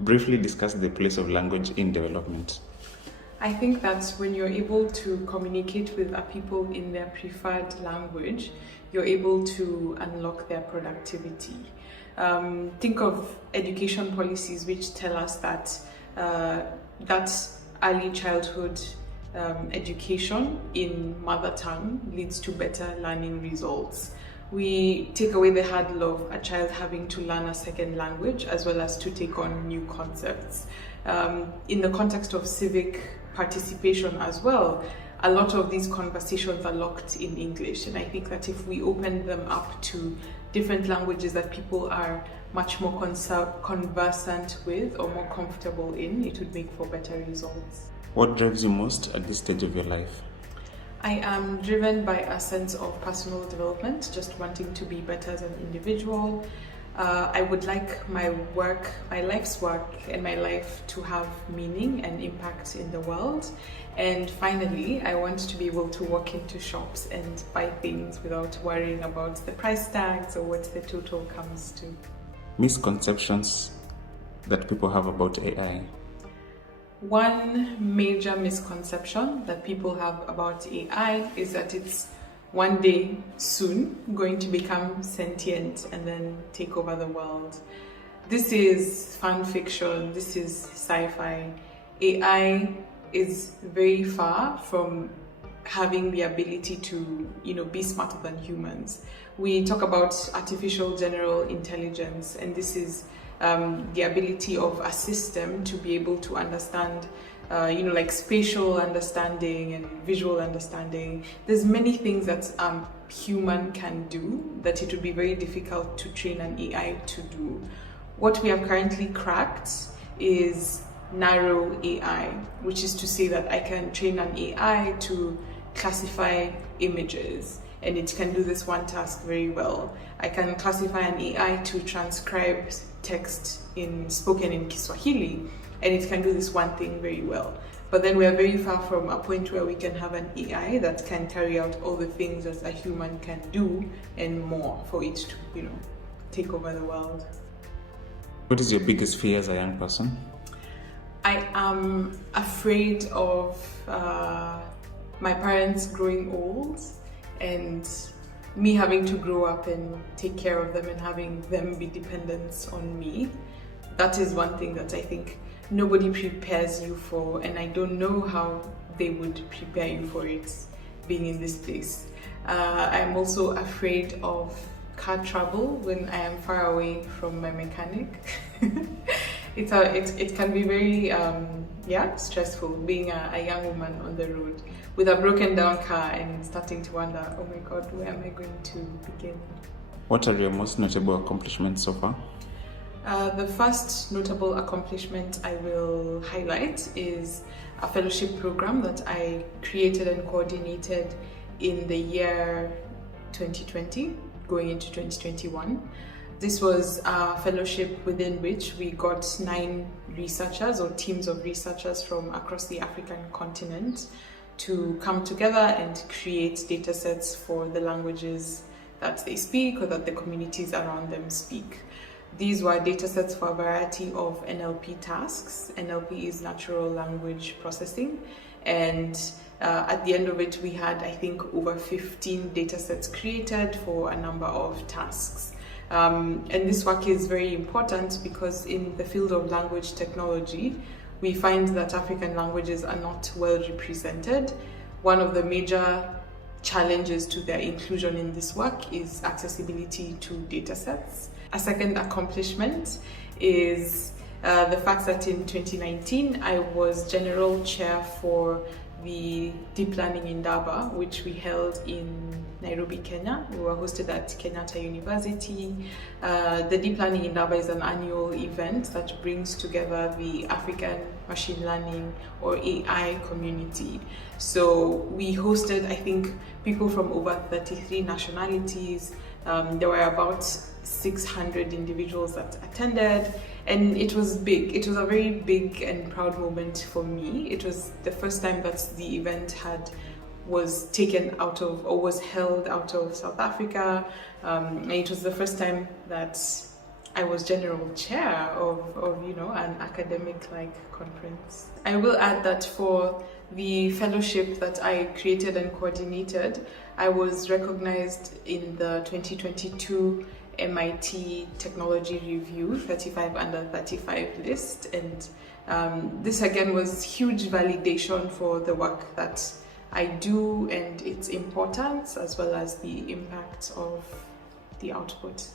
Briefly discuss the place of language in development. I think that when you're able to communicate with people in their preferred language, you're able to unlock their productivity. Think of education policies which tell us that that early childhood education in mother tongue leads to better learning results. We take away the hurdle of a child having to learn a second language as well as to take on new concepts. In the context of civic participation as well, a lot of these conversations are locked in English, and I think that if we open them up to different languages that people are much more conversant with or more comfortable in, it would make for better results. What drives you most at this stage of your life? I am driven by a sense of personal development, just wanting to be better as an individual. I would like my life's work and my life to have meaning and impact in the world. And finally, I want to be able to walk into shops and buy things without worrying about the price tags or what the total comes to. Misconceptions that people have about AI. One major misconception that people have about AI is that it's one day soon going to become sentient and then take over the world. This is fan fiction, this is sci-fi. AI is very far from having the ability to, be smarter than humans. We talk about artificial general intelligence, and this is the ability of a system to be able to understand like spatial understanding and visual understanding. There's many things that human can do that it would be very difficult to train an AI to do. What we have currently cracked is narrow AI, which is to say that I can train an AI to classify images, and it can do this one task very well. I can classify an AI to transcribe text spoken in Kiswahili, and it can do this one thing very well. But then we are very far from a point where we can have an AI that can carry out all the things that a human can do and more for it to, take over the world. What is your biggest fear as a young person? I am afraid of my parents growing old and me having to grow up and take care of them and having them be dependent on me. That is one thing that I think nobody prepares you for, and I don't know how they would prepare you for it being in this place. I'm also afraid of car travel when I am far away from my mechanic. It can be very stressful being a young woman on the road with a broken down car and starting to wonder, oh my God, where am I going to begin? What are your most notable accomplishments so far? The first notable accomplishment I will highlight is a fellowship program that I created and coordinated in the year 2020, going into 2021. This was a fellowship within which we got 9 researchers or teams of researchers from across the African continent to come together and create data sets for the languages that they speak or that the communities around them speak. These were data sets for a variety of NLP tasks. NLP is natural language processing, and at the end of it we had, I think, over 15 data sets created for a number of tasks. And this work is very important because in the field of language technology, we find that African languages are not well represented. One of the major challenges to their inclusion in this work is accessibility to data sets. A second accomplishment is the fact that in 2019 I was general chair for the Deep Learning Indaba, which we held in Nairobi, Kenya. We were hosted at Kenyatta University. The Deep Learning Indaba is an annual event that brings together the African machine learning or AI community. So we hosted, I think, people from over 33 nationalities. There were about 600 individuals that attended, and it was big. It was a very big and proud moment for me. It was the first time that the event was taken out of, or was held out of, South Africa, and it was the first time that I was general chair of an academic conference. I will add that for the fellowship that I created and coordinated, I was recognized in the 2022 MIT Technology Review 35 under 35 list, and this again was huge validation for the work that I do and its importance, as well as the impact of the output.